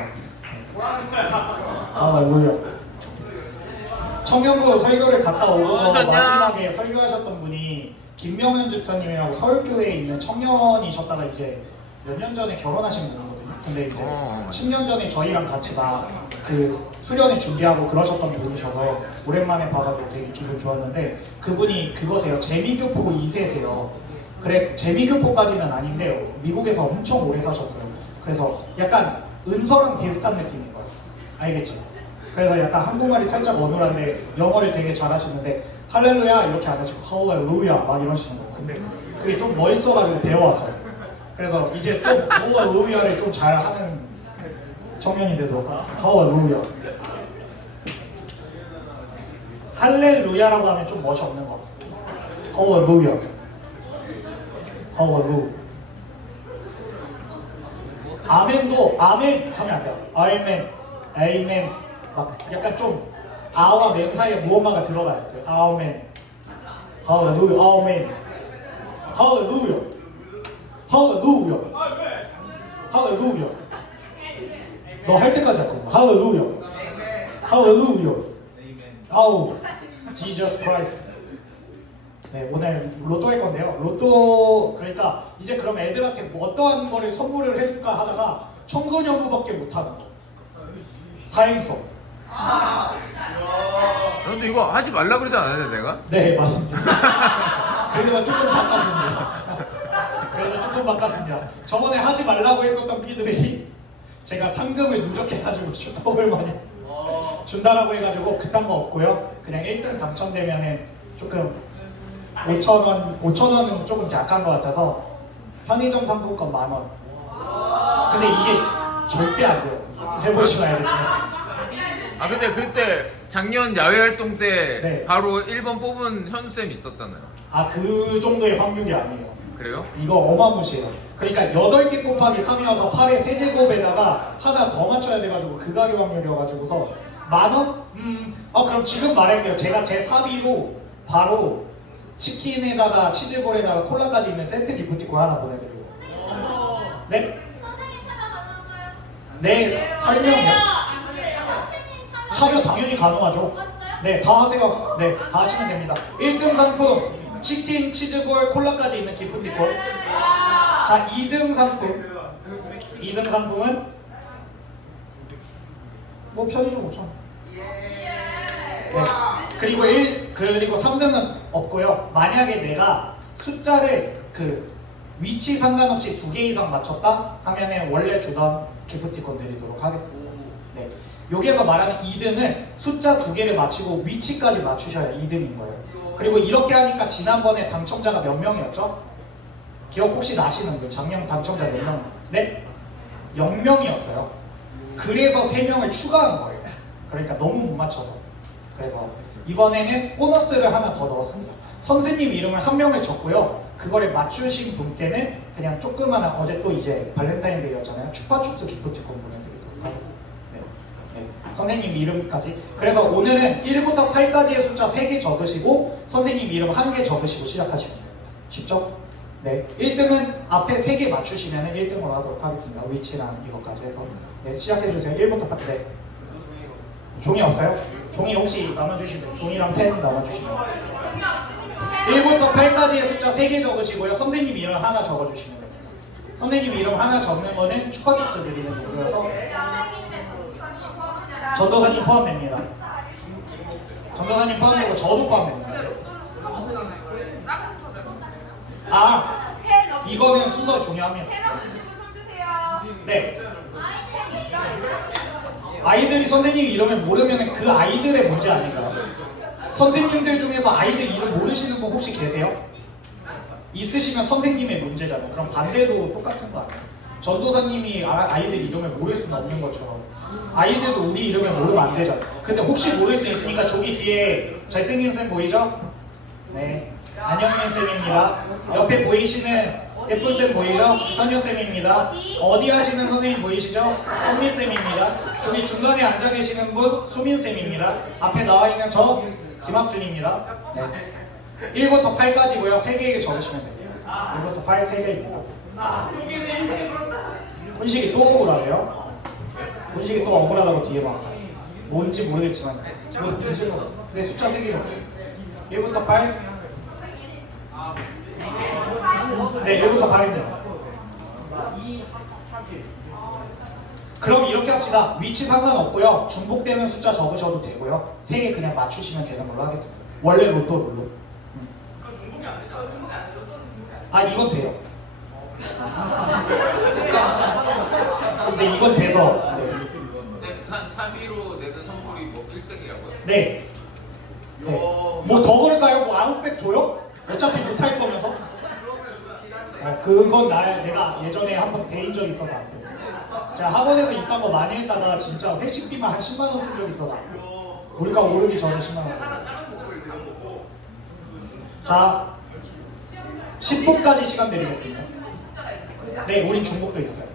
하겠습니다. 할렐루야. 청년부 설교를 갔다 오고서 마지막에 설교하셨던 분이 김명현 집사님이라고 서울교회에 있는 청년이셨다가 이제 몇 년 전에 결혼하신 분이거든요. 근데 이제 10년 전에 저희랑 같이 막 그 수련회 준비하고 그러셨던 분이셔서 오랜만에 봐가지고 되게 기분 좋았는데, 그분이 그거세요. 재미교포 2세세요. 그래, 재미교포까지는 아닌데 미국에서 엄청 오래 사셨어요. 그래서 약간 은서랑 비슷한 느낌인 거예요. 알겠지? 그래서 약간 한국말이 살짝 어눌한데 영어를 되게 잘하시는데 할렐루야 이렇게 안 하시고 할렐루야 막 이러시는 거예요. 근데 그게 좀 멋있어가지고 배워왔어요. 그래서 이제 좀 할렐루야를 좀 잘하는 청년이 되도록. 할렐루야. 할렐루야라고 하면 좀 멋이 없는 것 같아요. 할렐루야. 할렐루야. 아멘도 아멘 하면 안 돼요. 아멘, 에이멘. 막 약간 좀 아와 맨 사이에 무언가가 들어가야 돼요. 아멘, 할렐루야, 아멘, 할렐루야, 할렐루야, 할렐루야. 너 할 때까지 할 거야. 할렐루야, 할렐루야, 아우, 지저스 크라이스트. 네, 오늘 로또 할 건데요. 로또, 그러니까 이제 그럼 애들한테 뭐 어떠한 거를 선물을 해줄까 하다가 청소년부밖에 못하는 거. 사행성. 근데 이거 하지 말라 그러지 않았냐 내가? 네, 맞습니다. 그래서 조금 바꿨습니다. 그래서 조금 바꿨습니다. 저번에 하지 말라고 했었던 피드백이 제가 상금을 누적해가지고 슈퍼볼만이 준다라고 해가지고 그딴 거 없고요. 그냥 1등 당첨되면은 조금 5,000원은 조금 약한 것 같아서 편의점 상품권 10,000원. 근데 이게 절대 안 돼요. 해보시면 알겠지만. 아 근데 그때 작년 야외 활동 때 네. 바로 1번 뽑은 현수쌤 있었잖아요. 아, 그 정도의 확률이 아니에요. 그래요? 이거 어마무시해요. 그러니까 8개 곱하기 3이어서 8의 세제곱에다가 하나 더 맞춰야 돼가지고 그 가격 확률이어가지고서 10,000원? 그럼 지금 말할게요. 제가 제 사비로 바로 치킨에다가 치즈볼에다가 콜라까지 있는 세트 기프티콘 하나 보내드려요. 네? 선생님 참여 가능한가요? 네, 설명이요? 선생님 참여 참여 당연히 가능하죠. 네, 다 하세요. 네, 다 하시면 됩니다. 1등 상품 치킨, 치즈볼, 콜라까지 있는 기프티콘. 자, 2등 상품. 2등 상품은 뭐 편의점 5,000원. 네. 그리고 3등은 없고요. 만약에 내가 숫자를 그 위치 상관없이 2개 이상 맞췄다 하면은 원래 주던 기프티콘 드리도록 하겠습니다. 네. 여기에서 말하는 2등은 숫자 2개를 맞추고 위치까지 맞추셔야 2등인 거예요. 그리고 이렇게 하니까 지난번에 당첨자가 몇 명이었죠? 기억 혹시 나시는 분? 작년 당첨자 몇 명? 네? 0명이었어요. 그래서 3명을 추가한 거예요. 그러니까 너무 못 맞춰서. 그래서 이번에는 보너스를 하나 더 넣었습니다. 선생님 이름을 1명을 적고요. 그거를 맞추신 분께는 그냥 조그마한, 어제 또 이제 발렌타인데이였잖아요. 추파춥스 기프티콘 보내드리도록 하겠습니다. 네, 선생님 이름까지. 그래서 오늘은 1부터 8까지의 숫자 3개 적으시고 선생님 이름 1개 적으시고 시작하시면 됩니다. 쉽죠? 네, 1등은 앞에 3개 맞추시면 1등으로 하도록 하겠습니다. 위치랑 이것까지 해서. 네, 시작해주세요. 1부터 8. 네. 종이 없어요? 종이 혹시 나눠주시면, 종이랑 펜 나눠주시면. 1부터 8까지의 숫자 3개 적으시고요. 선생님 이름 하나 적어주시면 됩니다. 선생님 이름 하나 적는 거는 추파춥스 드리는 거여서 전도사님 포함됩니다. 전도사님 포함되고 저도 포함됩니다. 아, 이거는 순서 중요합니다. 네. 아이들이 선생님 이름을 모르면 그 아이들의 문제 아닌가요? 선생님들 중에서 아이들 이름 모르시는 분 혹시 계세요? 있으시면 선생님의 문제잖아요. 그럼 반대도 똑같은 거 아니에요? 전도사님이 아이들 이름을 모를 수는 없는 것처럼 아이들도 우리 이름을 모르면 안 되잖아요. 근데 혹시 모를 수 있으니까 저기 뒤에 잘생긴 쌤 보이죠? 네, 안영민 쌤입니다. 옆에 보이시는 예쁜 쌤 보이죠? 현유 쌤입니다. 어디 하시는 선생님 보이시죠? 선미 쌤입니다. 저기 중간에 앉아 계시는 분 수민 쌤입니다. 앞에 나와 있는 저 김학준입니다. 네. 1부터 8까지고요. 3개 적으시면 됩니다. 1부터 8 3개입니다. 분식이 또 오라래요. 문식이 또 억울하다고 뒤에 봤어. 뭔지 모르겠지만 뭐 드시는 거. 네, 숫자 3개로 1부터 8. 네, 1부터 8입니다. 그럼 이렇게 합시다. 위치 상관없고요. 중복되는 숫자 적으셔도 되고요. 3개 그냥 맞추시면 되는 걸로 하겠습니다. 원래 로또 룰로. 아, 이건 돼요. 근데 이건 돼서. 네. 3위로 내는 선물이 뭐 1등이라고요? 네. 네. 뭐 더 걸까요? 뭐 아웃백 줘요? 어차피 못할 거면서. 그건 내가 예전에 한번 배인 적이 있어서 안 돼요. 제가 학원에서 이딴 거 많이 했다가 진짜 회식비만 한 10만 원 쓴 적 있어서 안 돼요. 물가 오르기 전에 10만 원 써요. 자, 10분까지 시간 드리겠습니다. 네, 우린 중복도 있어요.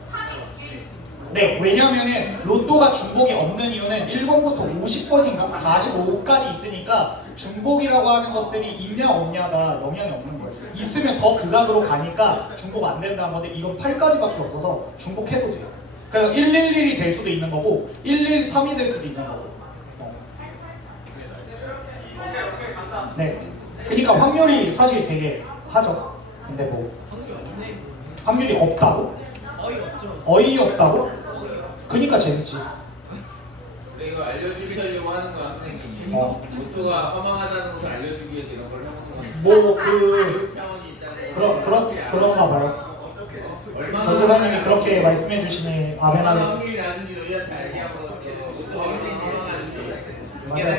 네, 왜냐면은 로또가 중복이 없는 이유는 1번부터 50번인가 45까지 있으니까 중복이라고 하는 것들이 있냐 없냐가 영향이 없는 거예요. 있으면 더 극악으로 가니까 중복 안 된다는 건데 이건 8까지밖에 없어서 중복해도 돼요. 그래서 111이 될 수도 있는 거고 113이 될 수도 있는 거고. 네, 그러니까 확률이 사실 되게 하죠. 근데 뭐 확률이 없다고? 어이없다고? 그니까 재밌지. 그래 이거 알려주시려고 하는 거야 선생님. 로또가 허망하다는 것을 알려주기 위해서 이런 걸 해보는 건데. 그런가 봐요. 전도사님이 그렇게 말씀해 주시니 아멘하겠습니다. 확률이 낮은지 노리한테 알게하고 로또 허망한지 맞아요.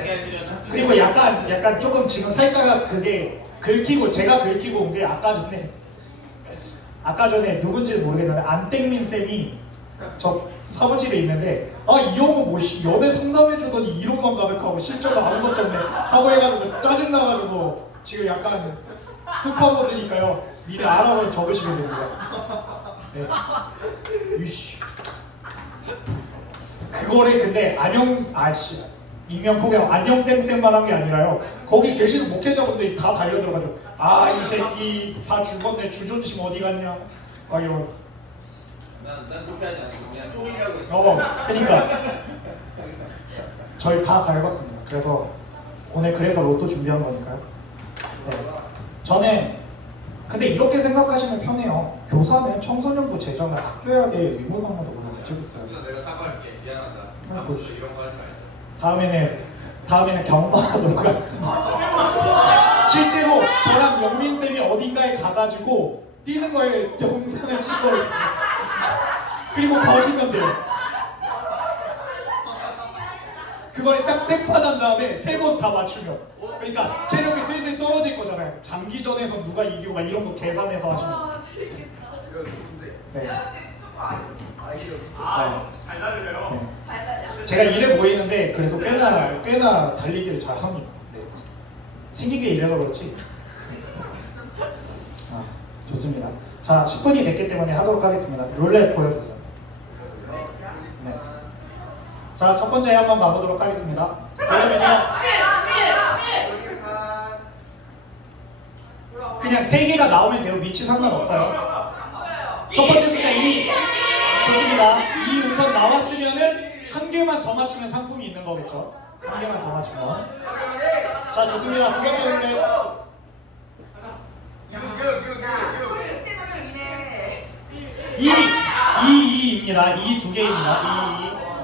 그리고 약간 조금 지금 살짝 그게 긁히고 제가 긁히고 온 게 아까 전에 누군지는 모르겠는데 안땡민 쌤이 저 사무실에 있는데 이 형은 뭐 연애 상담해주더니 이론만 가득하고 실제로 아무것도 없네 하고 해가지고 짜증나가지고 지금 약간 흑화보드니까요. 미리 알아서 적으시면 됩니다. 네. 이씨. 그거를 근데 이명폭이랑 안녕땡 쌤만 한 게 아니라요. 거기 계시는 목회자분들이 다 달려들어가지고 이 새끼 다 죽었네. 주존심 어디 갔냐 막 이러면서. 난 그렇게 하지 않고 그냥 쪼이라고 했어. 그러니까 저희 다 밟았습니다. 그래서 오늘 로또 준비한 거니까요. 네. 저는 근데 이렇게 생각하시면 편해요. 교사는 청소년부 재정을 아껴야 될 의무 강화도 오늘 가지고 있어요. 내가 사과할게. 미안하다. 앞으로 이런 거 하지 말자. 다음에는 경고하도록 하겠습니다. 실제로 저랑 영민 쌤이 어딘가에 가가지고 뛰는 걸 영상을 찍고 그리고 거시면 돼요. 그걸 딱 셀파단 다음에 3번 다 맞추면. 그러니까 체력이 슬슬 떨어질 거잖아요. 장기전에서 누가 이기고 막 이런 거 계산해서 하시면. 네. 잘 다르네요. 네. 제가 이래 보이는데 그래도 꽤나 달리기를 잘 합니다. 네. 생긴 게 이래서 그렇지. 좋습니다. 자, 10분이 됐기 때문에 하도록 하겠습니다. 룰렛 보여주세요. 네. 자, 첫 번째 한번 가보도록 하겠습니다. 보여주세요. 그냥 3개가 나오면 돼요. 위치 상관없어요. 첫 번째 숫자 2. 좋습니다. 2 우선 나왔으면은 한 개만 더 맞추면 상품이 있는 거겠죠. 한 개만 더 맞추면. 자, 좋습니다. 두 번째 룰렛. 2입니다. 2 두 개입니다.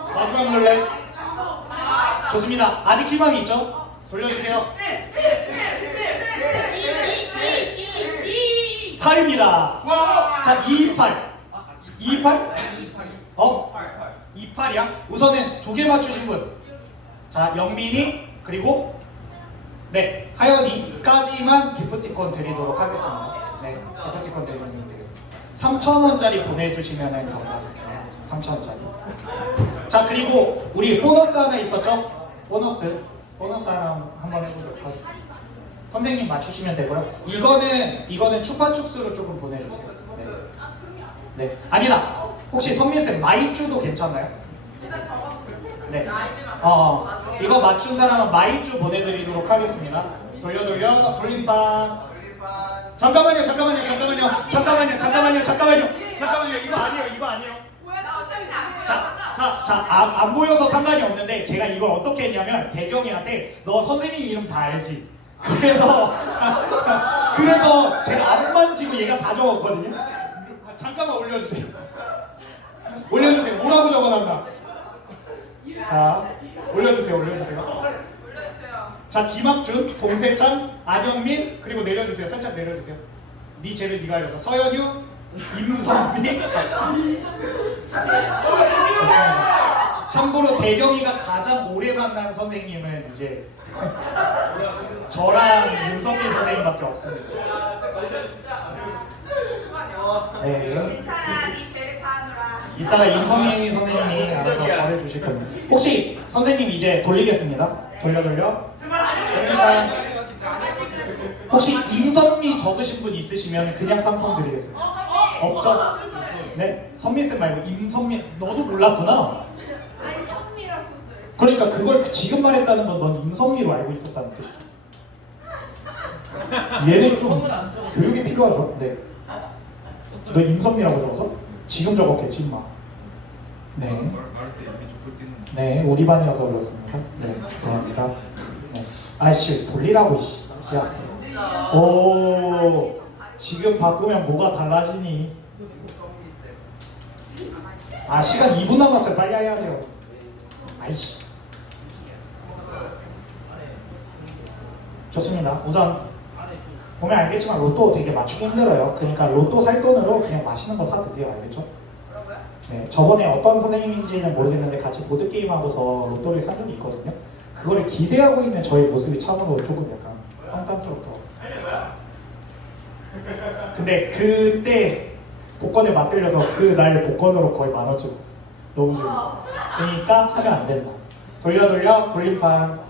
2. 마지막 룰렛. 좋습니다. 아직 희망이 있죠? 돌려주세요. 8입니다. 자, 228. 28? 28이야? 우선은 2개 맞추신 분. 자, 영민이 그리고 네, 하연이까지만 기프티콘 드리도록 하겠습니다. 네, 기프티콘 드리면 되겠습니다. 3,000원짜리 보내주시면 감사하겠습니다. 3,000원짜리. 자, 그리고 우리 보너스 하나 있었죠? 보너스 하나 한번 해보도록 하겠습니다. 선생님 맞추시면 되고요. 이거는 추파춥스로 조금 보내주세요. 네. 네, 아니다. 혹시 선민쌤 마이쭈도 괜찮나요? 네. 이거 맞춘 사람은 마이쭈 보내드리도록 하겠습니다. 돌림판. 잠깐만요. 이거 아니에요. 자, 안 보여서 상관이 없는데 제가 이걸 어떻게 했냐면 대경이한테 너 선생님 이름 다 알지? 그래서 제가 안 만지고 얘가 다 적었거든요. 잠깐만 올려주세요. 올려주세요. 뭐라고 적어놨나? 자, 올려주세요. 자, 김학준, 동세찬, 안영민, 그리고 내려주세요. 살짝 내려주세요. 네 죄를 네가 알려줘. 서현유, 임선미. 좋습니다. 참고로 대경이가 가장 오래 만난 선생님은 이제 저랑 윤선민 선생님밖에 없습니다. 네. 괜찮아, 네 죄를 사하노라. 이따가 임선민 선생님이 알아서 말해주실 겁니다. 혹시 선생님 이제 돌리겠습니다. 돌려. 혹시 임선미 적으신 분 있으시면 그냥 상품 드리겠습니다. 없죠? 네? 선미쌤 말고 임선미. 너도 몰랐구나. 아니, 선미라고 썼어요. 그러니까 그걸 지금 말했다는 건 넌 임선미로 알고 있었다는 뜻이죠. 얘는 좀 교육이 필요하죠. 네. 너 임선미라고 적어서? 지금 적었겠지 임마. 네. 네, 우리 반이라서 그렇습니다. 네, 죄송합니다. 네. 아이씨, 돌리라고 이씨. 야. 오, 지금 바꾸면 뭐가 달라지니? 아, 시간 2분 남았어요. 빨리 해야 돼요. 아이씨. 좋습니다. 우선 보면 알겠지만 로또 되게 맞추기 힘들어요. 그러니까 로또 살 돈으로 그냥 맛있는 거 사 드세요. 알겠죠? 네, 저번에 어떤 선생님인지는 모르겠는데 같이 보드게임하고서 로또를 산 적이 있거든요. 그거를 기대하고 있는 저의 모습이 참으로 조금 약간 황당스럽더라고요. 근데 그때 복권에 맞들려서 그날 복권으로 거의 10,000원 샀어요. 너무 재밌어. 그러니까 하면 안 된다. 돌림판.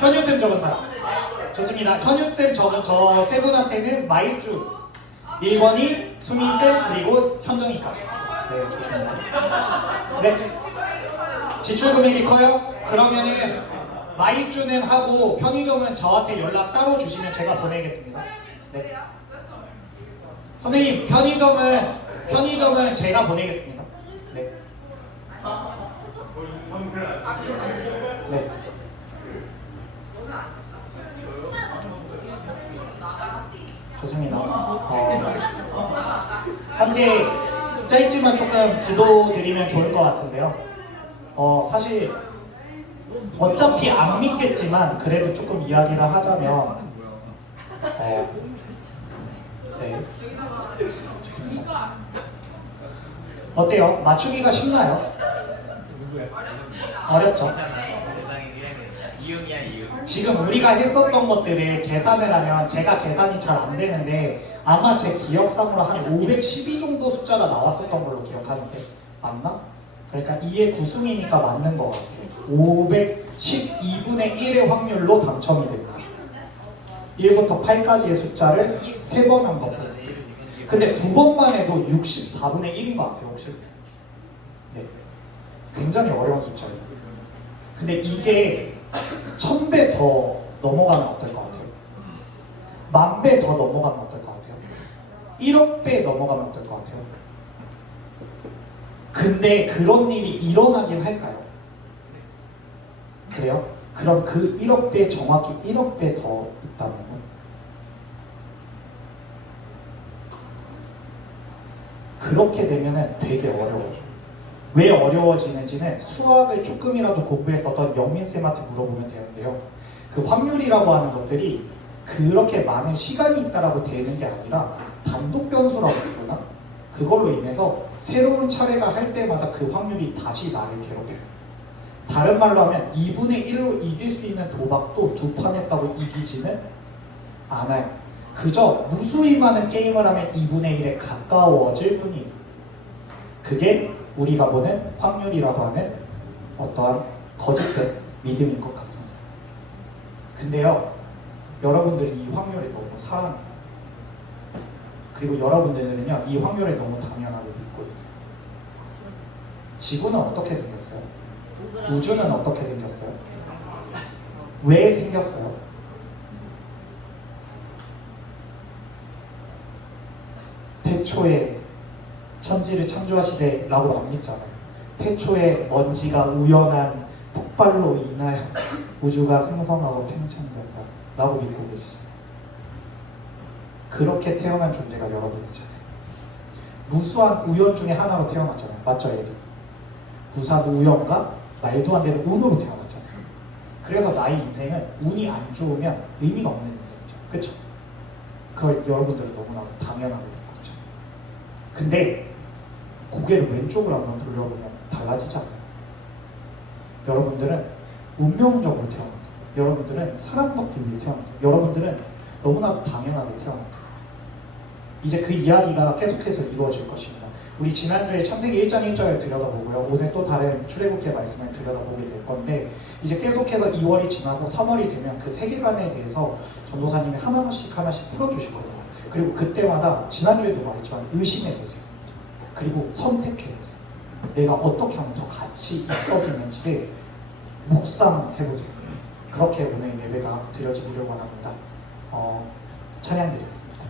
현유쌤 적은 사람. 좋습니다. 현유쌤 적은 저 세 분한테는 마이쮸 1번이 수민쌤 그리고 현정이까지. 네, 좋습니다. 네. 지출 금액이 커요? 그러면은 마이쮸는 하고 편의점은 저한테 연락 따로 주시면 제가 보내겠습니다. 네. 선생님, 편의점은 제가 보내겠습니다. 네. 네. 좋습니다. 현재 짧지만 조금 기도드리면 좋을 것 같은데요. 사실 어차피 안 믿겠지만 그래도 조금 이야기를 하자면 네. 좋습니다. 어때요? 맞추기가 쉽나요? 어렵죠? 지금 우리가 했었던 것들을 계산을 하면 제가 계산이 잘 안 되는데 아마 제 기억상으로 한 512 정도 숫자가 나왔었던 걸로 기억하는데 맞나? 그러니까 2의 구승이니까 맞는 것 같아요. 512분의 1의 확률로 당첨이 됩니다. 1부터 8까지의 숫자를 3번 한 거고 근데 2번만 해도 64분의 1인 거 아세요 혹시? 네, 굉장히 어려운 숫자예요. 근데 이게 1000배 더 넘어가면 어떨 것 같아요? 10,000배 더 넘어가면 어떨 것 같아요? 1억 배 넘어가면 어떨 것 같아요? 근데 그런 일이 일어나긴 할까요? 그래요? 그럼 그 1억 배 정확히 1억 배 더 있다면요? 그렇게 되면은 되게 어려워져. 왜 어려워지는지는 수학을 조금이라도 공부했었던 영민쌤한테 물어보면 되는데요. 그 확률이라고 하는 것들이 그렇게 많은 시간이 있다라고 되는 게 아니라 단독 변수라고 부르나? 그걸로 인해서 새로운 차례가 할 때마다 그 확률이 다시 나를 괴롭혀요. 다른 말로 하면 2분의 1로 이길 수 있는 도박도 2판 했다고 이기지는 않아요. 그저 무수히 많은 게임을 하면 2분의 1에 가까워질 뿐이에요. 그게 우리가 보는 확률이라고 하는 어떠한 거짓된 믿음인 것 같습니다. 근데요, 여러분들이 이 확률에 너무 사랑해요. 그리고 여러분들은요, 이 확률에 너무 당연하게 믿고 있어요. 지구는 어떻게 생겼어요? 우주는 어떻게 생겼어요? 왜 생겼어요? 태초에 천지를 창조하시되라고 안 믿잖아요. 태초에 먼지가 우연한 폭발로 인하여 우주가 생성하고 팽창된다 라고 믿고 계시잖아요. 그렇게 태어난 존재가 여러분이잖아요. 무수한 우연 중에 하나로 태어났잖아요. 맞죠, 얘도? 무수한 우연과 말도 안 되는 운으로 태어났잖아요. 그래서 나의 인생은 운이 안 좋으면 의미가 없는 인생이죠. 그쵸? 그걸 여러분들은 너무나 당연하게 믿고 있죠. 근데 고개를 왼쪽으로 한번 돌려보면 달라지지 않아요. 여러분들은 운명적으로 태어났다. 여러분들은 사랑 덕분에 태어났다. 여러분들은 너무나도 당연하게 태어났다. 이제 그 이야기가 계속해서 이루어질 것입니다. 우리 지난주에 창세기 1장 1절을 들여다보고요. 오늘 또 다른 출애굽기의 말씀을 들여다보게 될 건데 이제 계속해서 2월이 지나고 3월이 되면 그 세계관에 대해서 전도사님이 하나씩 풀어주실 거예요. 그리고 그때마다 지난주에도 말했지만 의심해보세요. 그리고 선택해보세요. 내가 어떻게 하면 더 같이 있어지는지를 묵상해보세요. 그렇게 오늘 예배가 드려지려고 합니다. 찬양 드리겠습니다.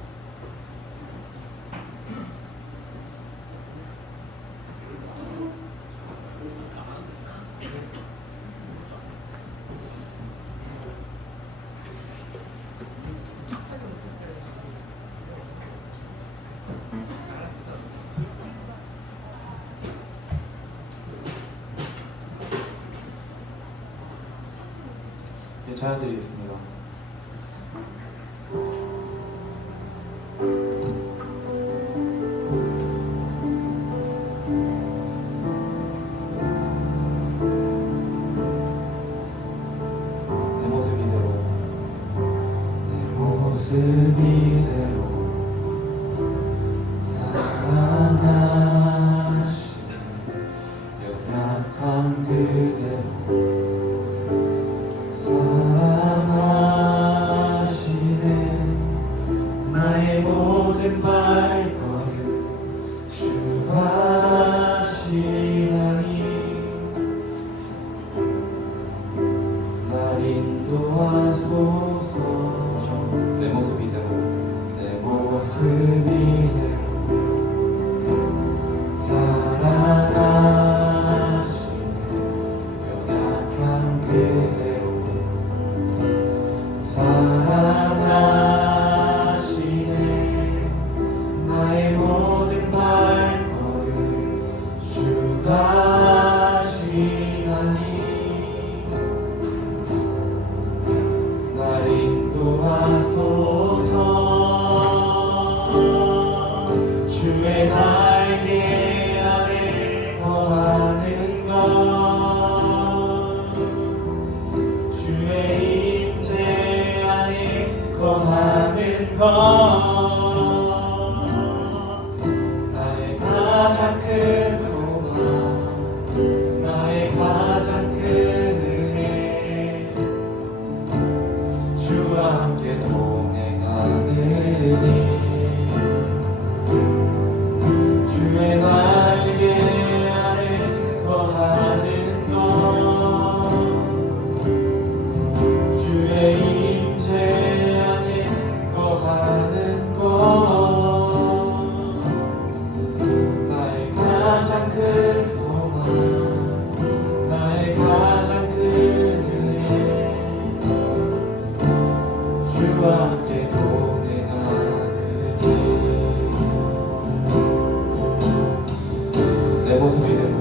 네, 찬양 드리겠습니다. 내 모습 이대로 내 모습 이대로 사랑하시네 연약한 그대로 사랑하시네 나의 모든 발걸음 주가 하시나니 날 인도하소서 내 모습 이대로 내 모습 이대로 사랑하시네 연약한 그대로 사랑하시네 나의 모든 발걸음 주가 하시나니 날 인도하소서 주의 날개 아래 거하는 것 주의 임재 안에 거하는 것 나의 가장 큰 소망 나의 가장 큰 은혜 주와 함께 동행하느니 주의 날개 아래 거하는 것 주의 임재 안에 거하는 것 나의 가장 큰 소망 나의 가장 큰 은혜 주와 함께 동행하느니 내 모습 이대로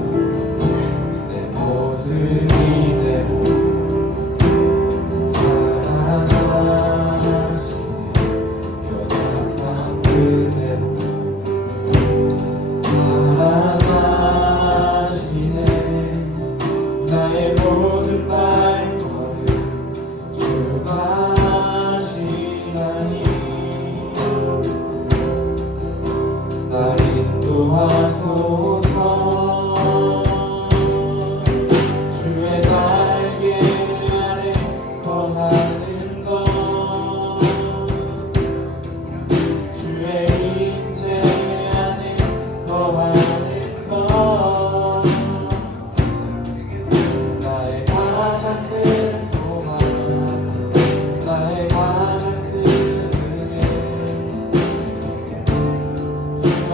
내 모습 이대로 사랑하시네 연약한 그대로 사랑하시네 나의 모든 발걸음 주가 하시나니 날 인도하소서 주의 날개 아래 거하는 것 주의 임재 안에 거하는 것 나의 가장 큰 소망 나의 가장 큰 은혜 주와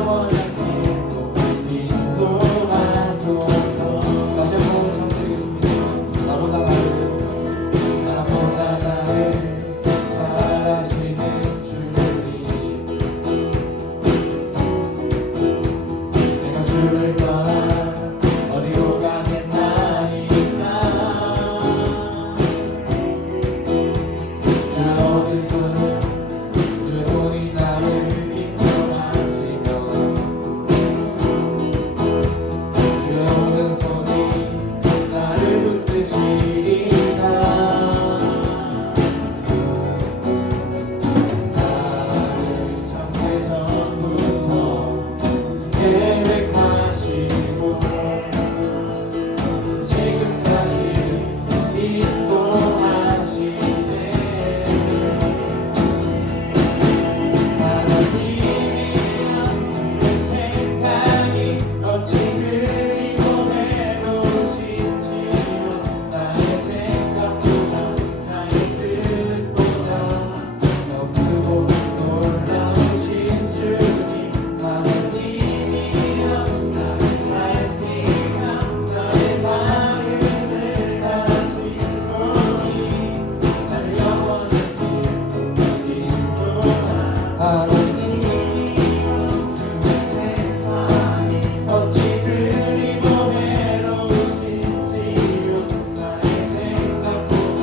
영원한 길로 인도하소서. 다시 한번唱드리겠습니다. 나보다 나를 잘하시는 주님, 내가 주를 떠나 어디로 가겠나이까. 주의 오른손은 주의 손이 나를 인도하시며 주의 오른손이 나를 붙드시리라. 나를 창세전부터 계획하시고 지금까지 인도하시네. 하나님이여 주의 생각이 어찌 그리고 외로우신지요. 나의 생각보다 나의 뜻보다 더 크고 놀라우신 주님. 하나님이여 나를 살피며 나의 마음을 다스리노니 나를 영원한 길로 인도하소서. 하나님이여 주의 생각이 어찌 그리고 외로우신지요. 나의 생각보다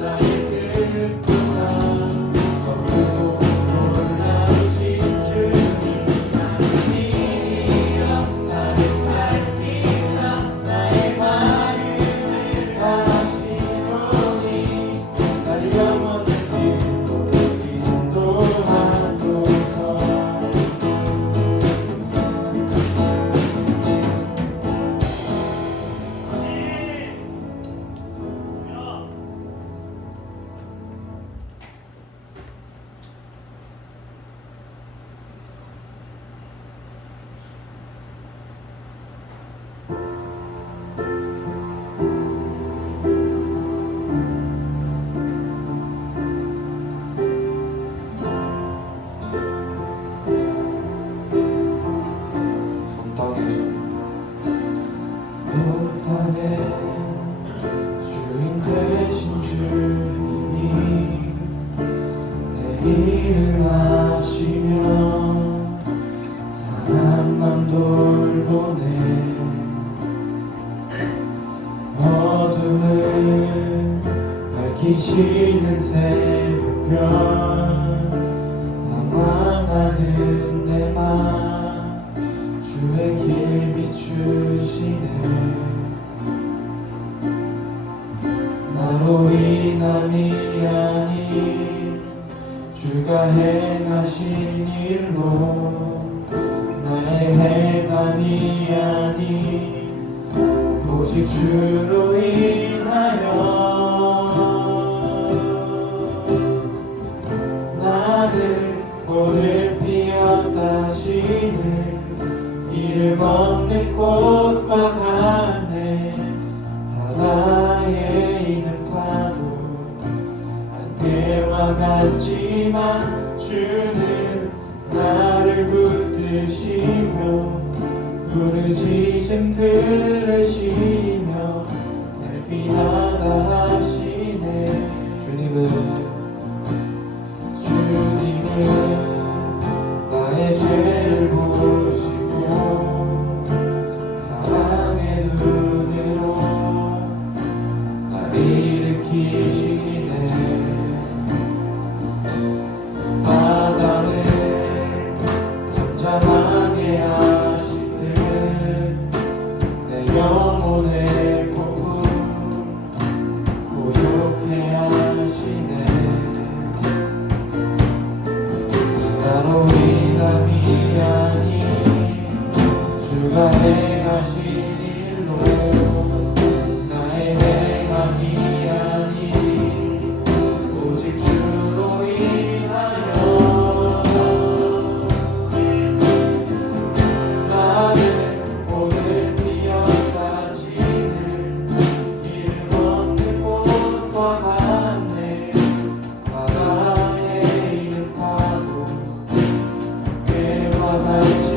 나의 뜻보다 더 크고 놀라우신 주님. 하나님이여 나를 살피며 나의 마음을 다스리노니 나를 영원한 길로 인도하소서. 온 땅에 주인 되신 주님이 내 일을 아시며 사랑만 돌보네. 어둠을 밝히시는 새벽별 방황하는 내 맘 주의 길 비추시네. 나로 인함이 아닌 주가 행하신 일로 나의 행함이 아닌 오직 주로 인하여 나는 오늘 피었다시는 이름 없는 꽃과 같네. 바다에 있는 파도 안개와 같지만 주는 나를 붙드시고 부르짖음 들으시며 날 피하다 하시네. 주님은 나의 죄를 보시고 사랑의 눈으로 날 일으키시네. 바다를 잠잠하게 하시듯 내 영혼의 폭풍 고요케 하시네. 나로 인함이 아닌 주가 행하신 일로 나의 행함이 아닌 오직 주로 인하여 나는 오늘 피었다시는 이름 없는 꽃과 같네. 바다에 있는 파도 안개와 같지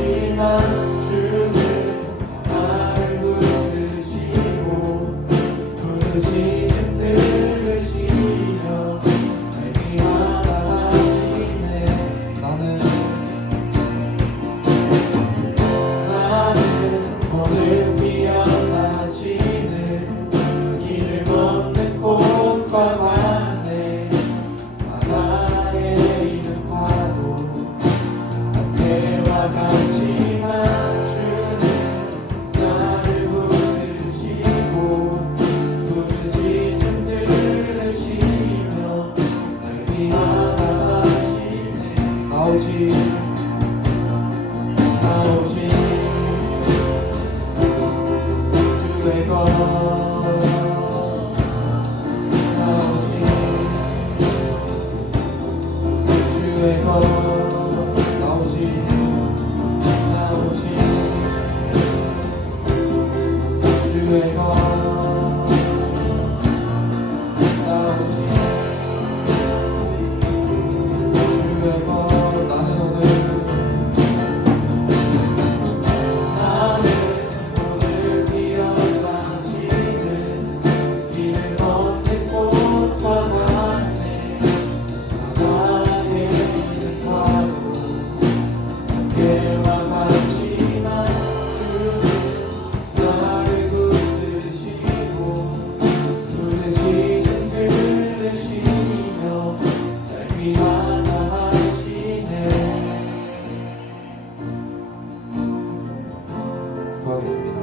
구하겠습니다.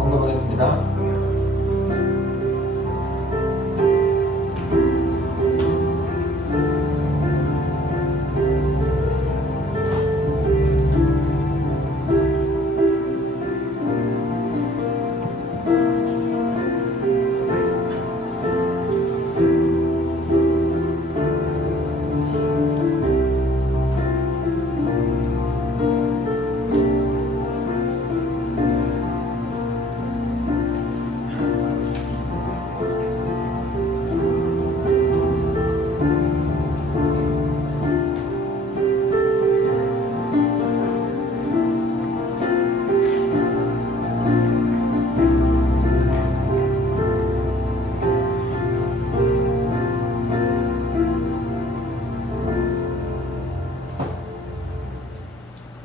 언급하겠습니다.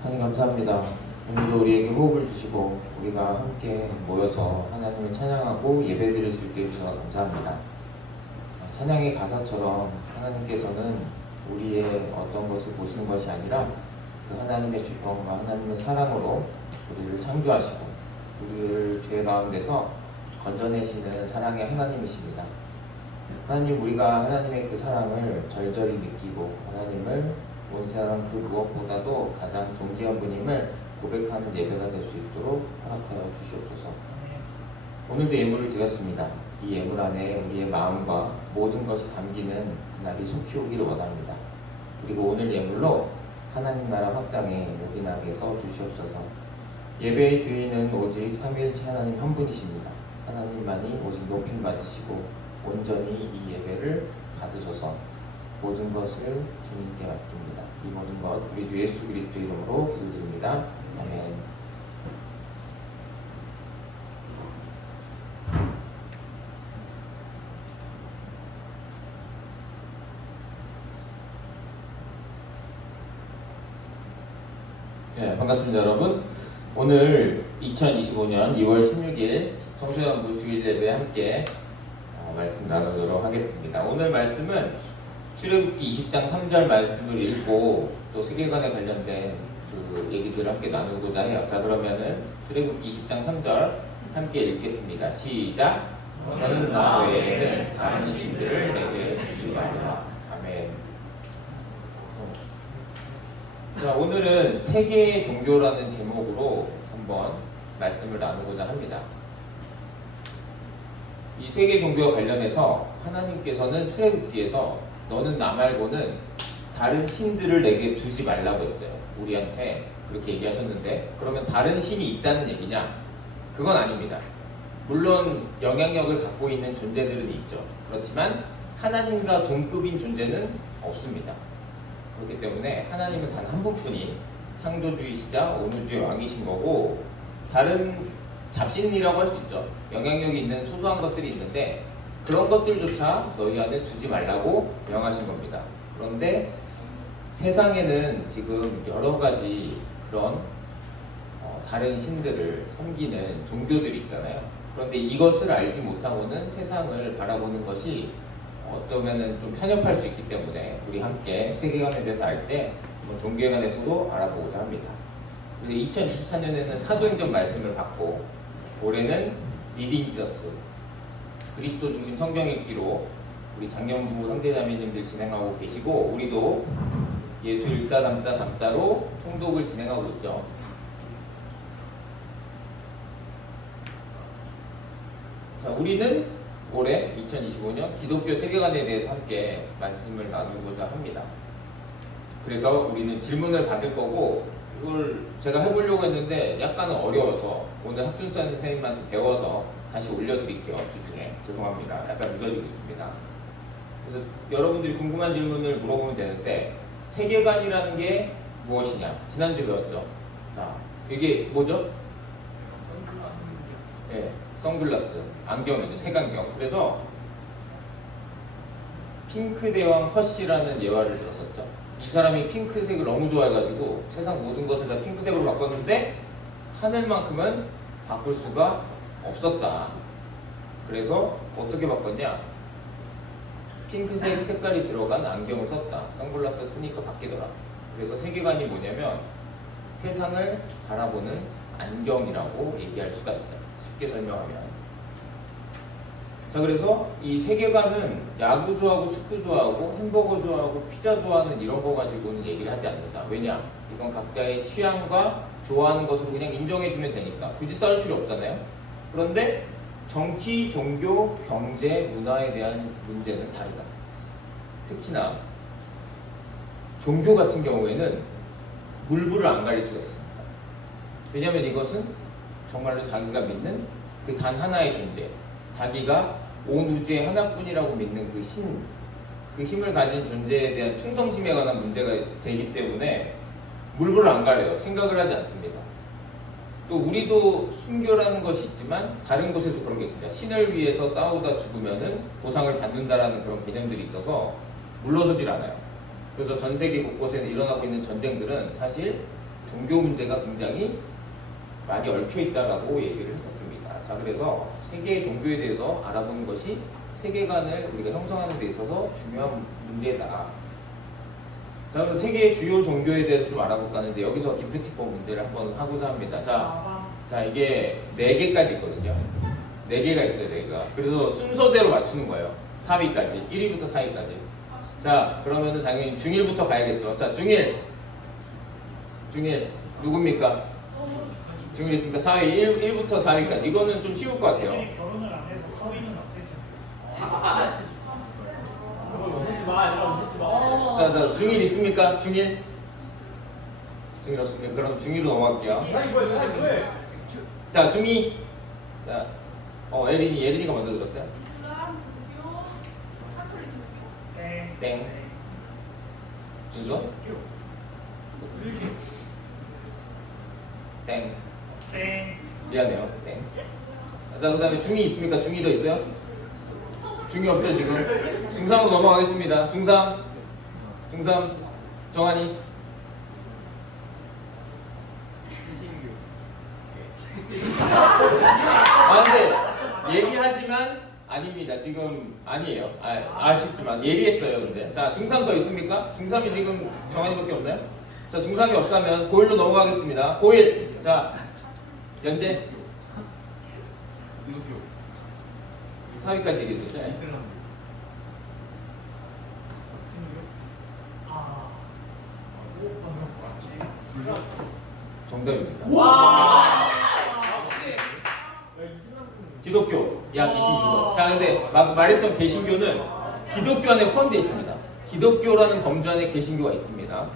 하나님 감사합니다. 오늘도 우리에게 호흡을 주시고 우리가 함께 모여서 하나님을 찬양하고 예배드릴 수 있게 해주셔서 감사합니다. 찬양의 가사처럼 하나님께서는 우리의 어떤 것을 보시는 것이 아니라 그 하나님의 주권과 하나님의 사랑으로 우리를 창조하시고 우리를 죄 가운데서 건져내시는 사랑의 하나님이십니다. 하나님, 우리가 하나님의 그 사랑을 절절히 느끼고 하나님을 온 세상 그 무엇보다도 가장 존귀한 분임을 고백하는 예배가 될 수 있도록 허락하여 주시옵소서. 오늘도 예물을 드렸습니다. 이 예물 안에 우리의 마음과 모든 것이 담기는 그날이 속히 오기를 원합니다. 그리고 오늘 예물로 하나님 나라 확장에 요긴하게 서 주시옵소서. 예배의 주인은 오직 삼위일체 하나님 한 분이십니다. 하나님만이 오직 높임 받으시고 온전히 이 예배를 받으셔서 모든 것을 주님께 맡깁니다. 이 모든 것 우리 주 예수 그리스도 이름으로 기도드립니다. 아멘. 네, 반갑습니다, 여러분. 오늘 2025년 2월 16일 청소년부 주일 예배 함께 말씀 나누도록 하겠습니다. 오늘 말씀은 출애굽기 20장 3절 말씀을 읽고 또 세계관에 관련된 그 얘기들을 함께 나누고자 해요. 자, 그러면은 출애굽기 20장 3절 함께 읽겠습니다. 시작. 너는 나 외에는 다른 신들을 내게 주지 말라. 아멘. 자, 오늘은 세계의 종교라는 제목으로 한번 말씀을 나누고자 합니다. 이 세계 종교와 관련해서 하나님께서는 출애굽기에서 너는 나 말고는 다른 신들을 내게 두지 말라고 했어요. 우리한테 그렇게 얘기하셨는데, 그러면 다른 신이 있다는 얘기냐? 그건 아닙니다. 물론 영향력을 갖고 있는 존재들은 있죠. 그렇지만 하나님과 동급인 존재는 없습니다. 그렇기 때문에 하나님은 단 한 분뿐인 창조주이시자 온우주의 왕이신 거고, 다른 잡신이라고 할 수 있죠. 영향력이 있는 소소한 것들이 있는데 그런 것들조차 너희 안에 두지 말라고 명하신 겁니다. 그런데 세상에는 지금 여러 가지 그런 다른 신들을 섬기는 종교들이 있잖아요. 그런데 이것을 알지 못하고는 세상을 바라보는 것이 어떠면은 좀 편협할 수 있기 때문에 우리 함께 세계관에 대해서 알 때 종교에 관해서도 알아보고자 합니다. 그래서 2024년에는 사도행전 말씀을 받고 올해는 리딩 지저스, 그리스도 중심 성경 읽기로 우리 장년부 형제자매님들 진행하고 계시고 우리도 예수 읽다 담다 담다로 통독을 진행하고 있죠. 자, 우리는 올해 2025년 기독교 세계관에 대해서 함께 말씀을 나누고자 합니다. 그래서 우리는 질문을 받을 거고 이걸 제가 해보려고 했는데 약간은 어려워서 오늘 학준선 선생님한테 배워서 다시 올려드릴게요. 주중에 죄송합니다. 약간 늦어지고 있습니다. 그래서 여러분들이 궁금한 질문을 물어보면 되는데 세계관이라는 게 무엇이냐? 지난주에 배웠죠. 자, 이게 뭐죠? 네, 선글라스, 안경이죠. 색안경. 그래서 핑크 대왕 퍼시라는 예화를 들었었죠. 이 사람이 핑크색을 너무 좋아해가지고 세상 모든 것을 다 핑크색으로 바꿨는데 하늘만큼은 바꿀 수가 없었다. 그래서 어떻게 바꿨냐? 핑크색 색깔이 들어간 안경을 썼다. 선글라스를 쓰니까 바뀌더라. 그래서 세계관이 뭐냐면 세상을 바라보는 안경이라고 얘기할 수가 있다. 쉽게 설명하면. 자, 그래서 이 세계관은 야구 좋아하고 축구 좋아하고 햄버거 좋아하고 피자 좋아하는 이런 거 가지고는 얘기를 하지 않는다. 왜냐? 이건 각자의 취향과 좋아하는 것으로 그냥 인정해주면 되니까 굳이 싸울 필요 없잖아요. 그런데 정치, 종교, 경제, 문화에 대한 문제는 다르다. 특히나 종교 같은 경우에는 물불을 안 가릴 수가 있습니다. 왜냐하면 이것은 정말로 자기가 믿는 그 단 하나의 존재, 자기가 온 우주의 하나뿐이라고 믿는 그 신, 그 힘을 가진 존재에 대한 충성심에 관한 문제가 되기 때문에 물불을 안 가려요. 생각을 하지 않습니다. 또 우리도 순교라는 것이 있지만 다른 곳에도 그런 게 있습니다. 신을 위해서 싸우다 죽으면은 보상을 받는다라는 그런 개념들이 있어서 물러서질 않아요. 그래서 전 세계 곳곳에 일어나고 있는 전쟁들은 사실 종교 문제가 굉장히 많이 얽혀 있다라고 얘기를 했었습니다. 자, 그래서 세계의 종교에 대해서 알아보는 것이 세계관을 우리가 형성하는 데 있어서 중요한 문제다. 자, 그래서 세계의 주요 종교에 대해서 좀 알아볼까 하는데 여기서 기프티콘 문제를 한번 하고자 합니다. 자, 이게 4개까지 있거든요. 4개가 있어요, 4개가. 그래서 순서대로 맞추는 거예요. 4위까지. 1위부터 4위까지. 자, 그러면은 당연히 중1부터 가야겠죠. 자, 중1 누굽니까? 중1 있습니까? 4위, 1부터 4위까지. 이거는 좀 쉬울 것 같아요. 결혼을 안 해서 서위는 없을 텐데. 자, 중1 있습니까? 중1? 중1 없습니까? 그럼 중2로 넘어갈게요. 자, 중2. 자, 예린이가 먼저 들었어요? 이슬람, 불교, 카톨릭 교교. 땡. 땡. 준서? 땡. 땡. 미안해요. 땡. 자, 그 다음에 중2 있습니까? 중2 더 있어요? 중2 없죠, 지금? 중3으로 넘어가겠습니다. 중3. 정한이. 근데 얘기하지만 아닙니다. 지금 아니에요. 아쉽지만 예리했어요. 근데 자, 중3 더 있습니까? 중3이 지금 정한이밖에 없나요? 자, 중3이 없다면 고1로 넘어가겠습니다. 고1. 자, 연재 4위까지 얘기해주세요. 정답입니다. 와. 기독교, 개신교. 자, 근데 말했던 개신교는 기독교 안에 포함되어 있습니다. 기독교라는 범주 안에 개신교가 있습니다.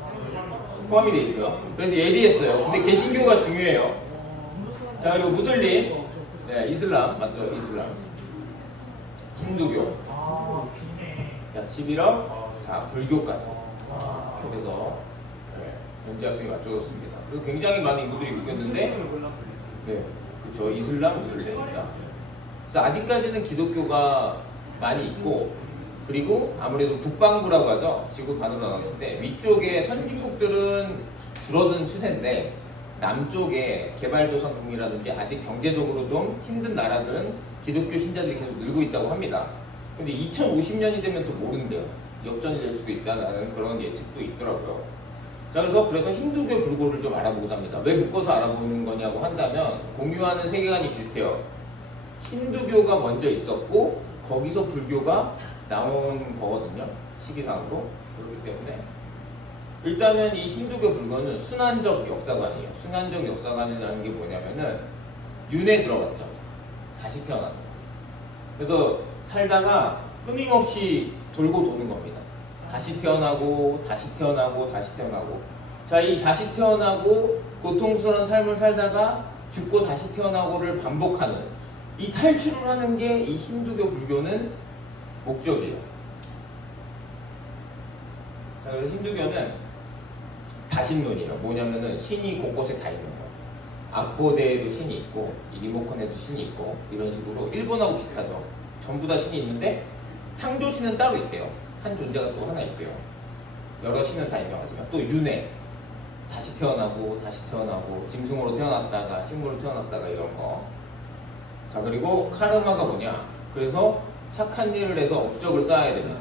포함이 되어 있어요. 그래서 예리했어요. 근데 개신교가 중요해요. 자, 그리고 무슬림, 네, 이슬람 맞죠? 이슬람, 힌두교. 자, 11월, 자, 불교까지. 그래서 연재 학생이 맞춰줬습니다. 그리고 굉장히 많은 인구들이 묶였는데, 네, 그렇죠. 이슬람, 무슬림입니다. 그래서 아직까지는 기독교가 많이 있고, 그리고 아무래도 북반구라고 하죠. 지구 반으로 나눴을 때 위쪽에 선진국들은 줄어든 추세인데 남쪽에 개발도상국이라든지 아직 경제적으로 좀 힘든 나라들은 기독교 신자들이 계속 늘고 있다고 합니다. 근데 2050년이 되면 또 모른대요. 역전이 될 수도 있다는 그런 예측도 있더라고요. 자, 그래서 힌두교 불교를 좀 알아보고자 합니다. 왜 묶어서 알아보는 거냐고 한다면 공유하는 세계관이 비슷해요. 힌두교가 먼저 있었고 거기서 불교가 나온 거거든요. 시기상으로. 그렇기 때문에 일단은 이 힌두교 불교는 순환적 역사관이에요. 순환적 역사관이라는 게 뭐냐면은 윤에 들어갔죠. 다시 태어난 거. 그래서 살다가 끊임없이 돌고 도는 겁니다. 다시 태어나고 다시 태어나고 다시 태어나고. 자, 이 다시 태어나고 고통스러운 삶을 살다가 죽고 다시 태어나고를 반복하는 이 탈출을 하는 게 이 힌두교 불교는 목적이에요. 자, 그래서 힌두교는 다신론이에요. 뭐냐면은 신이 곳곳에 다 있는 거예요. 악보대에도 신이 있고 이 리모컨에도 신이 있고 이런 식으로 일본하고 비슷하죠. 전부 다 신이 있는데 창조신은 따로 있대요. 한 존재가 또 하나 있대요. 여러 신은 다 인정하지만 또 윤회 다시 태어나고 다시 태어나고 짐승으로 태어났다가 식물로 태어났다가 이런 거. 자, 그리고 카르마가 뭐냐? 그래서 착한 일을 해서 업적을 쌓아야 됩니다.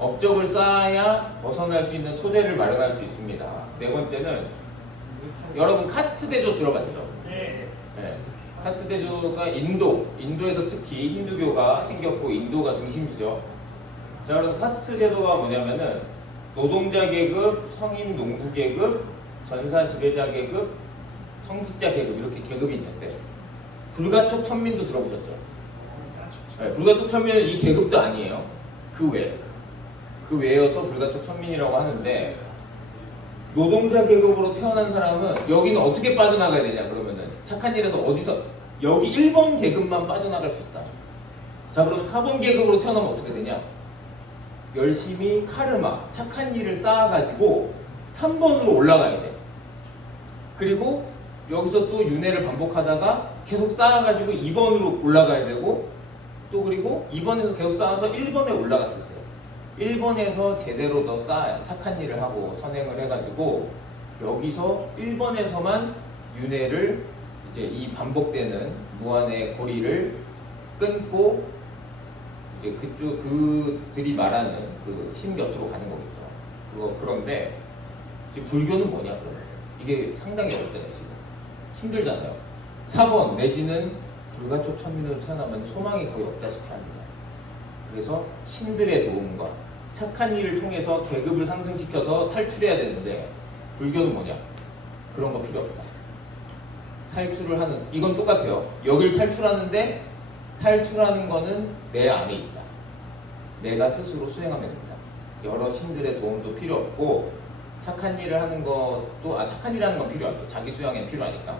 업적을 쌓아야 벗어날 수 있는 토대를 마련할 수 있습니다. 네 번째는 여러분 카스트 대조 들어봤죠? 네. 카스트 대조가 인도에서 특히 힌두교가 생겼고 인도가 중심이죠. 자, 여러분 카스트 제도가 뭐냐면은 노동자 계급, 성인 농부 계급, 전사 지배자 계급, 성직자 계급 이렇게 계급이 있는데 불가촉 천민도 들어보셨죠? 네, 불가촉 천민은 이 계급도 아니에요. 그 외여서 불가촉 천민이라고 하는데 노동자 계급으로 태어난 사람은 여기는 어떻게 빠져나가야 되냐 그러면은 착한 일에서 어디서 여기 1번 계급만 빠져나갈 수 있다. 자, 그럼 4번 계급으로 태어나면 어떻게 되냐? 열심히 카르마, 착한 일을 쌓아가지고 3번으로 올라가야 돼. 그리고 여기서 또 윤회를 반복하다가 계속 쌓아가지고 2번으로 올라가야 되고 또 그리고 2번에서 계속 쌓아서 1번에 올라갔을 때 1번에서 제대로 더 쌓아야 착한 일을 하고 선행을 해가지고 여기서 1번에서만 윤회를 이제 이 반복되는 무한의 고리를 끊고 이제 그들이 말하는 그 신 곁으로 가는 거겠죠. 그런데 이제 불교는 뭐냐 그러면 이게 상당히 어렵잖아요. 지금 힘들잖아요. 4번 내지는 불가촉 천민으로 태어나면 소망이 거의 없다시피 합니다. 그래서 신들의 도움과 착한 일을 통해서 계급을 상승시켜서 탈출해야 되는데 불교는 뭐냐? 그런 거 필요 없다. 탈출을 하는 이건 똑같아요. 여길 탈출하는데 탈출하는 거는 내 안에 있다. 내가 스스로 수행하면 된다. 여러 신들의 도움도 필요 없고 착한 일을 하는 것도 착한 일을 하는 건 필요하죠. 자기 수양에 필요하니까.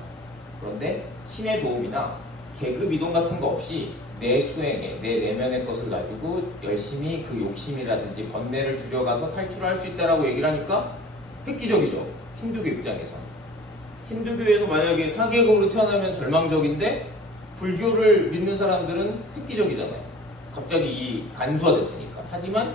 그런데 신의 도움이나 계급 이동 같은 거 없이 내 수행에 내 내면의 것을 가지고 열심히 그 욕심이라든지 번뇌를 줄여가서 탈출할 수 있다라고 얘기를 하니까 획기적이죠. 힌두교 입장에서. 힌두교에도 만약에 사계급으로 태어나면 절망적인데 불교를 믿는 사람들은 획기적이잖아요. 갑자기 이 간소화됐으니까. 하지만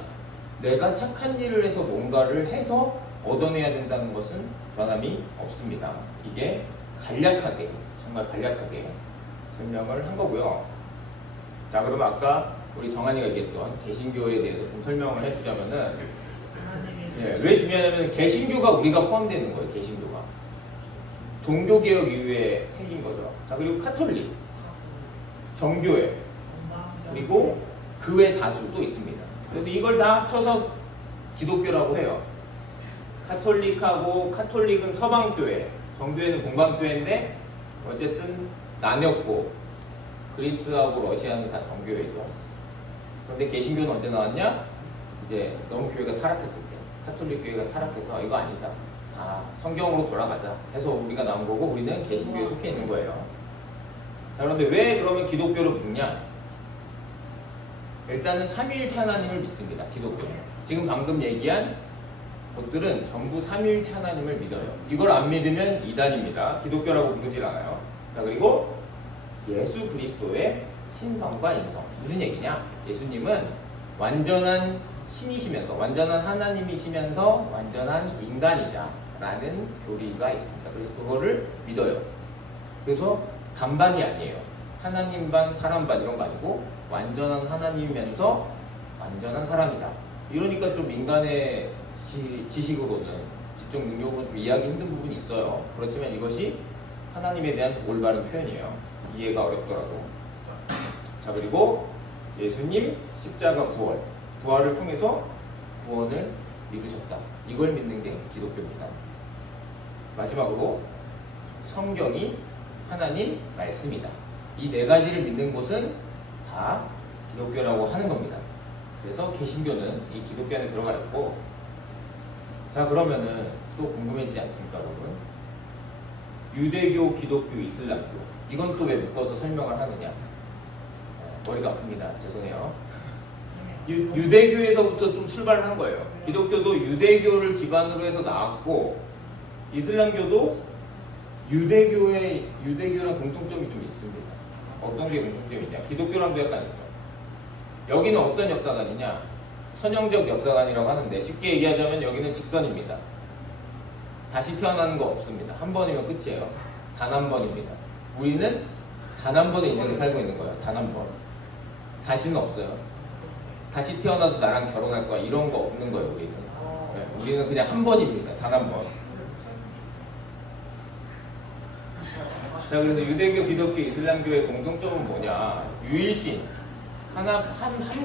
내가 착한 일을 해서 뭔가를 해서 얻어내야 된다는 것은 변함이 없습니다. 이게 간략하게, 정말 간략하게 설명을 한 거고요. 자, 그럼 아까 우리 정한이가 얘기했던 개신교에 대해서 좀 설명을 해주자면은 왜 중요하냐면 개신교가 우리가 포함되는 거예요. 개신교가 종교개혁 이후에 생긴 거죠. 자, 그리고 카톨릭, 정교회, 그리고 그 외 다수 또 있습니다. 그래서 이걸 다 합쳐서 기독교라고 해요. 카톨릭은 서방교회, 정교회는 동방교회인데 어쨌든 나뉘었고 그리스하고 러시아는 다 정교회죠. 그런데 개신교는 언제 나왔냐? 이제 너무 교회가 타락했을 때 카톨릭 교회가 타락해서 이거 아니다. 성경으로 돌아가자 해서 우리가 나온 거고 우리는 개신교에 속해 있는 거예요. 자, 그런데 왜 그러면 기독교를 믿냐? 일단은 삼위일체 하나님을 믿습니다. 기독교는. 지금 방금 얘기한 것들은 전부 삼위일체 하나님을 믿어요. 이걸 안 믿으면 이단입니다. 기독교라고 부르질 않아요. 자, 그리고 예수 그리스도의 신성과 인성. 무슨 얘기냐? 예수님은 완전한 신이시면서 완전한 하나님이시면서 완전한 인간이다 라는 교리가 있습니다. 그래서 그거를 믿어요. 그래서 반반이 아니에요. 하나님 반 사람 반 이런 거 아니고 완전한 하나님이면서 완전한 사람이다. 이러니까 좀 인간의 지식으로는 지적 능력으로 좀 이해하기 힘든 부분이 있어요. 그렇지만 이것이 하나님에 대한 올바른 표현이에요. 이해가 어렵더라도. 자, 그리고 예수님 십자가 부활을 통해서 구원을 이루셨다. 이걸 믿는 게 기독교입니다. 마지막으로 성경이 하나님 말씀이다. 이 네 가지를 믿는 곳은 다 기독교라고 하는 겁니다. 그래서 개신교는 이 기독교 안에 들어가 있고, 자, 그러면은 또 궁금해지지 않습니까, 여러분? 유대교, 기독교, 이슬람교, 이건 또 왜 묶어서 설명을 하느냐? 머리가 아픕니다. 죄송해요. 유대교에서부터 좀 출발을 한 거예요. 기독교도 유대교를 기반으로 해서 나왔고, 이슬람교도 유대교랑 공통점이 좀 있습니다. 어떤 게 공통점이 있냐? 기독교랑도 약간 있죠. 여기는 어떤 역사관이냐? 선형적 역사관이라고 하는데, 쉽게 얘기하자면 여기는 직선입니다. 다시 태어나는 거 없습니다. 한 번이면 끝이에요. 단 한 번입니다. 우리는 단 한 번의 인생을 살고 있는 거예요. 단 한 번. 다시는 없어요. 다시 태어나도 나랑 결혼할 거야, 이런 거 없는 거예요. 우리는. 네, 우리는 그냥 한 번입니다. 단 한 번. 자, 그래서 유대교, 기독교, 이슬람교의 공통점은 뭐냐? 유일신. 한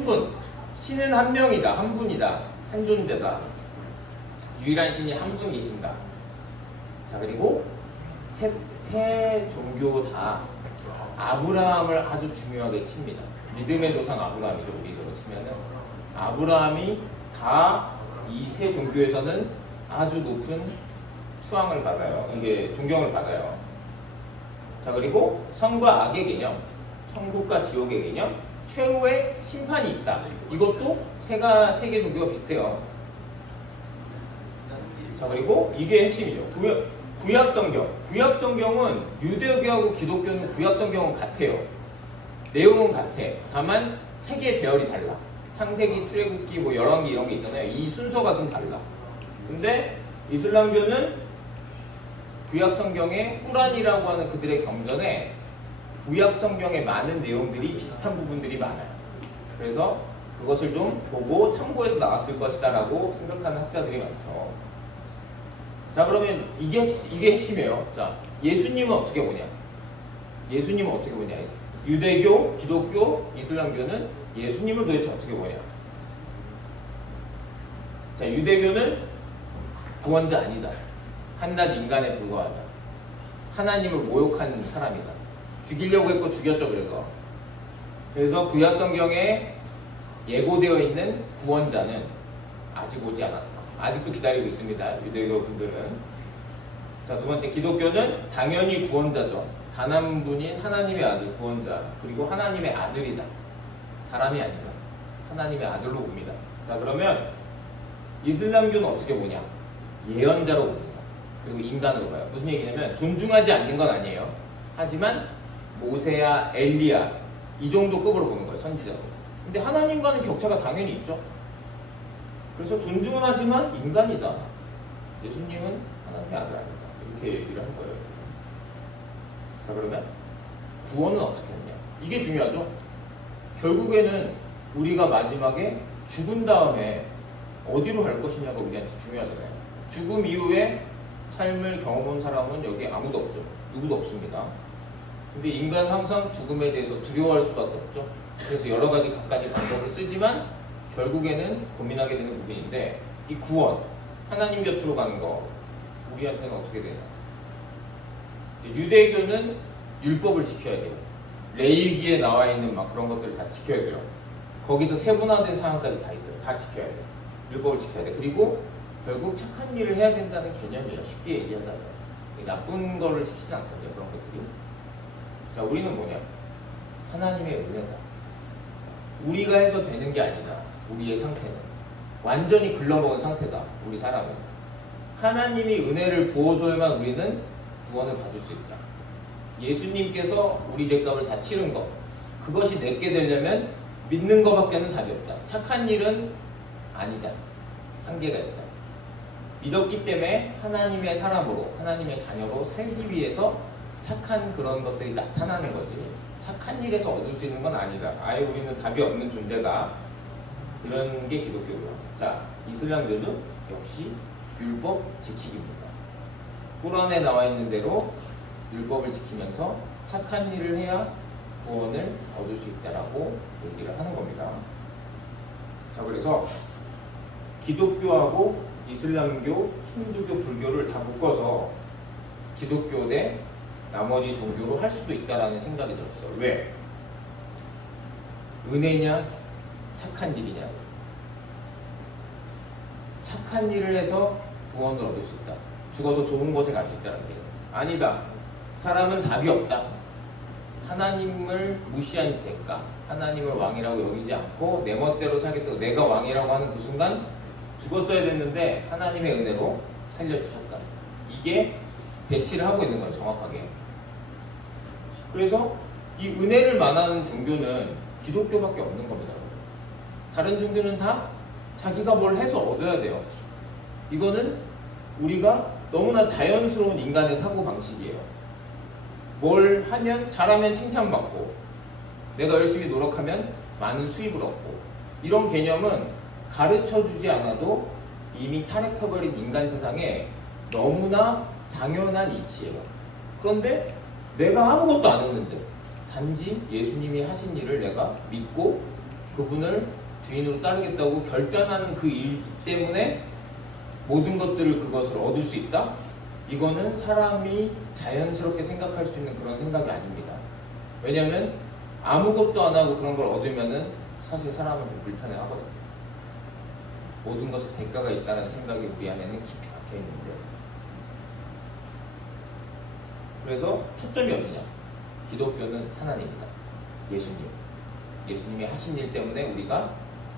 분. 신은 한 명이다. 한 분이다. 한 존재다. 유일한 신이 한 분이신다. 자, 그리고 세 종교 다 아브라함을 아주 중요하게 칩니다. 믿음의 조상 아브라함이죠. 우리로 치면은 아브라함이 다 이 세 종교에서는 아주 높은 수왕을 받아요. 이게 존경을 받아요. 자, 그리고 선과 악의 개념, 천국과 지옥의 개념, 최후의 심판이 있다. 이것도 세 개 종교가 비슷해요. 자, 그리고 이게 핵심이죠. 구약 성경. 구약 성경은 유대교하고 기독교는 구약 성경은 같아요. 내용은 같아. 다만 책의 배열이 달라. 창세기, 출애굽기, 뭐 열왕기 이런 게 있잖아요. 이 순서가 좀 달라. 근데 이슬람교는 구약 성경의 꾸란이라고 하는 그들의 경전에 구약 성경의 많은 내용들이 비슷한 부분들이 많아요. 그래서 그것을 좀 보고 참고해서 나왔을 것이다 라고 생각하는 학자들이 많죠. 자, 그러면 이게 핵심이에요. 자, 예수님은 어떻게 보냐? 예수님은 어떻게 보냐? 유대교, 기독교, 이슬람교는 예수님을 도대체 어떻게 보냐? 자, 유대교는 구원자 아니다. 한낱 인간에 불과하다. 하나님을 모욕한 사람이다. 죽이려고 했고 죽였죠. 그래서 구약 성경에 예고되어 있는 구원자는 아직 오지 않았다. 아직도 기다리고 있습니다. 유대교 분들은. 자, 두 번째, 기독교는 당연히 구원자죠. 단 한 분인 하나님의 아들 구원자, 그리고 하나님의 아들이다. 사람이 아니다. 하나님의 아들로 봅니다. 자, 그러면 이슬람교는 어떻게 보냐? 예언자로 봅니다. 그리고 인간으로 봐요. 무슨 얘기냐면 존중하지 않는 건 아니에요. 하지만 모세야, 엘리야 이 정도 급으로 보는 거예요. 선지자로. 근데 하나님과는 격차가 당연히 있죠. 그래서 존중은 하지만 인간이다. 예수님은 하나님의 아들 아니다. 이렇게 얘기를 할 거예요. 자, 그러면 구원은 어떻게 했냐? 이게 중요하죠. 결국에는 우리가 마지막에 죽은 다음에 어디로 갈 것이냐가 우리한테 중요하잖아요. 죽음 이후에 삶을 경험한 사람은 여기 아무도 없죠. 누구도 없습니다. 근데 인간은 항상 죽음에 대해서 두려워할 수밖에 없죠. 그래서 여러 가지 갖가지 방법을 쓰지만 결국에는 고민하게 되는 부분인데, 이 구원, 하나님 곁으로 가는 거 우리한테는 어떻게 되나? 유대교는 율법을 지켜야 돼요. 레위기에 나와 있는 막 그런 것들을 다 지켜야 돼요. 거기서 세분화된 사항까지 다 있어요. 다 지켜야 돼요. 율법을 지켜야 돼. 그리고 결국 착한 일을 해야 된다는 개념이에요. 쉽게 얘기하자면 나쁜 거를 시키지 않거든요. 그런 것들이. 자, 우리는 뭐냐? 하나님의 은혜다. 우리가 해서 되는 게 아니다. 우리의 상태는 완전히 글러먹은 상태다. 우리 사람은 하나님이 은혜를 부어줘야만 우리는 구원을 받을 수 있다. 예수님께서 우리 죄값을 다 치른 것, 그것이 내게 되려면 믿는 것밖에는 답이 없다. 착한 일은 아니다. 한계가 있다. 믿었기 때문에 하나님의 사람으로, 하나님의 자녀로 살기 위해서 착한 그런 것들이 나타나는 거지, 착한 일에서 얻을 수 있는 건 아니다. 아예 우리는 답이 없는 존재다. 이런 게 기독교고요. 자, 이슬람교도 역시 율법 지키기입니다. 꾸란에 나와 있는 대로 율법을 지키면서 착한 일을 해야 구원을 얻을 수 있다라고 얘기를 하는 겁니다. 자, 그래서 기독교하고 이슬람교, 힌두교, 불교를 다 묶어서 기독교 대 나머지 종교로 할 수도 있다라는 생각이 들었어요. 왜? 은혜냐? 착한 일이냐? 착한 일을 해서 구원을 얻을 수 있다. 죽어서 좋은 곳에 갈 수 있다는 게 아니다. 사람은 답이 없다. 하나님을 무시한 대가, 하나님을 왕이라고 여기지 않고 내 멋대로 살겠다고 내가 왕이라고 하는 그 순간 죽었어야 됐는데 하나님의 은혜로 살려주셨다. 이게 대치를 하고 있는 거예요, 정확하게. 그래서 이 은혜를 말하는 종교는 기독교밖에 없는 겁니다. 다른 종교는 다 자기가 뭘 해서 얻어야 돼요. 이거는 우리가 너무나 자연스러운 인간의 사고방식이에요. 뭘 하면 잘하면 칭찬받고 내가 열심히 노력하면 많은 수입을 얻고 이런 개념은 가르쳐주지 않아도 이미 타락해버린 인간 세상에 너무나 당연한 이치예요. 그런데 내가 아무것도 안 했는데 단지 예수님이 하신 일을 내가 믿고 그분을 주인으로 따르겠다고 결단하는 그 일 때문에 모든 것들을 그것을 얻을 수 있다? 이거는 사람이 자연스럽게 생각할 수 있는 그런 생각이 아닙니다. 왜냐하면 아무것도 안 하고 그런 걸 얻으면은 사실 사람은 좀 불편해 하거든요. 모든 것에 대가가 있다는 생각이 우리 안에는 깊이 박혀 있는데, 그래서 초점이 어디냐? 기독교는 하나님이다. 예수님이 하신 일 때문에 우리가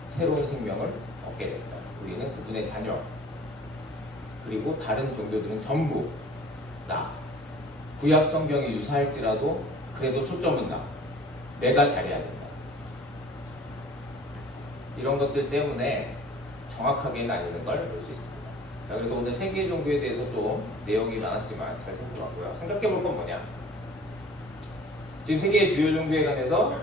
새로운 생명을 얻게 됐다. 우리는 그분의 자녀. 그리고 다른 종교들은 전부 나. 구약 성경이 유사할지라도 그래도 초점은 나. 내가 잘해야 된다. 이런 것들 때문에 정확하게 나뉘는 걸 볼 수 있습니다. 자, 그래서 오늘 세 개의 종교에 대해서 좀 내용이 많았지만 잘 생각해봤고요. 생각해볼 건 뭐냐? 지금 세 개의 주요 종교에 관해서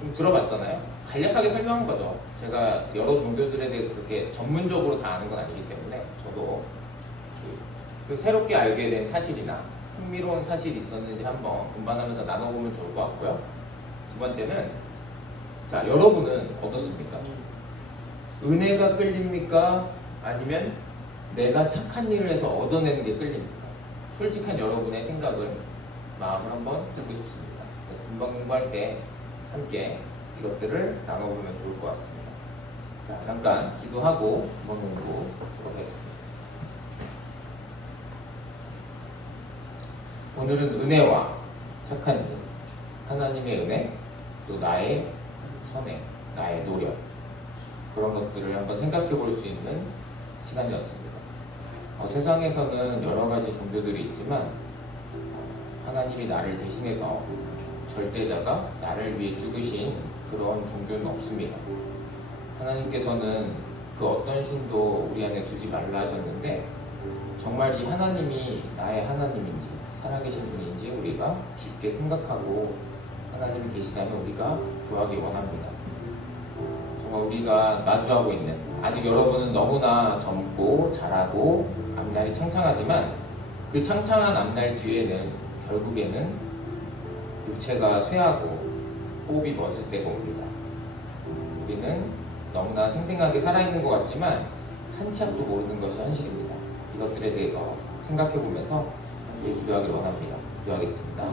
좀 들어봤잖아요. 간략하게 설명한 거죠. 제가 여러 종교들에 대해서 그렇게 전문적으로 다 아는 건 아니기 때문에 저도 그 새롭게 알게 된 사실이나 흥미로운 사실이 있었는지 한번 분반하면서 나눠보면 좋을 것 같고요. 두 번째는, 자, 여러분은 어떻습니까? 은혜가 끌립니까? 아니면 내가 착한 일을 해서 얻어내는 게 끌립니까? 솔직한 여러분의 생각을, 마음을 한번 듣고 싶습니다. 그래서 금방 공부할 때 함께 이것들을 나눠보면 좋을 것 같습니다. 자, 잠깐 기도하고 금방 공부 들어가겠습니다. 오늘은 은혜와 착한 일, 하나님의 은혜, 또 나의 선행, 나의 노력, 그런 것들을 한번 생각해 볼 수 있는 시간이었습니다. 세상에서는 여러 가지 종교들이 있지만 하나님이 나를 대신해서 절대자가 나를 위해 죽으신 그런 종교는 없습니다. 하나님께서는 그 어떤 신도 우리 안에 두지 말라 하셨는데, 정말 이 하나님이 나의 하나님인지 살아계신 분인지 우리가 깊게 생각하고 하나님이 계시다면 우리가 구하기 원합니다. 정말 우리가 마주하고 있는, 아직 여러분은 너무나 젊고 잘하고 앞날이 창창하지만 그 창창한 앞날 뒤에는 결국에는 육체가 쇠하고 호흡이 멎을 때가 옵니다. 우리는 너무나 생생하게 살아있는 것 같지만 한 치 앞도 모르는 것이 현실입니다. 이것들에 대해서 생각해보면서 함께 기도하기를 원합니다. 기도하겠습니다.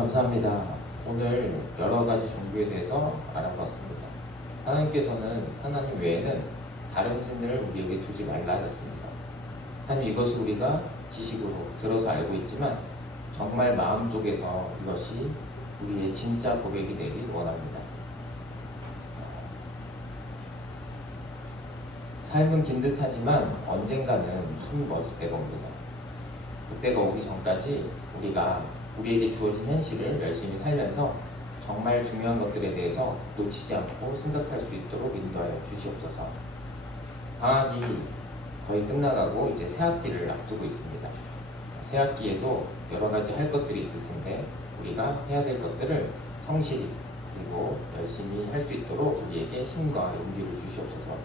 감사합니다. 오늘 여러 가지 종교에 대해서 알아봤습니다. 하나님께서는 하나님 외에는 다른 신을 우리에게 두지 말라 하셨습니다. 하나님 이것을 우리가 지식으로 들어서 알고 있지만 정말 마음속에서 이것이 우리의 진짜 고백이 되길 원합니다. 삶은 긴 듯하지만 언젠가는 숨이 멎을 때가 옵니다. 그때가 오기 전까지 우리가 우리에게 주어진 현실을 열심히 살면서 정말 중요한 것들에 대해서 놓치지 않고 생각할 수 있도록 인도하여 주시옵소서. 방학이 거의 끝나가고 이제 새학기를 앞두고 있습니다. 새학기에도 여러 가지 할 것들이 있을 텐데 우리가 해야 될 것들을 성실히 그리고 열심히 할 수 있도록 우리에게 힘과 용기를 주시옵소서.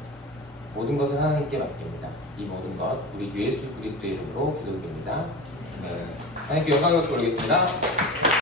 모든 것을 하나님께 맡깁니다. 이 모든 것 우리 주 예수 그리스도의 이름으로 기도드립니다. 네. 하나님께 영광을 돌리겠습니다.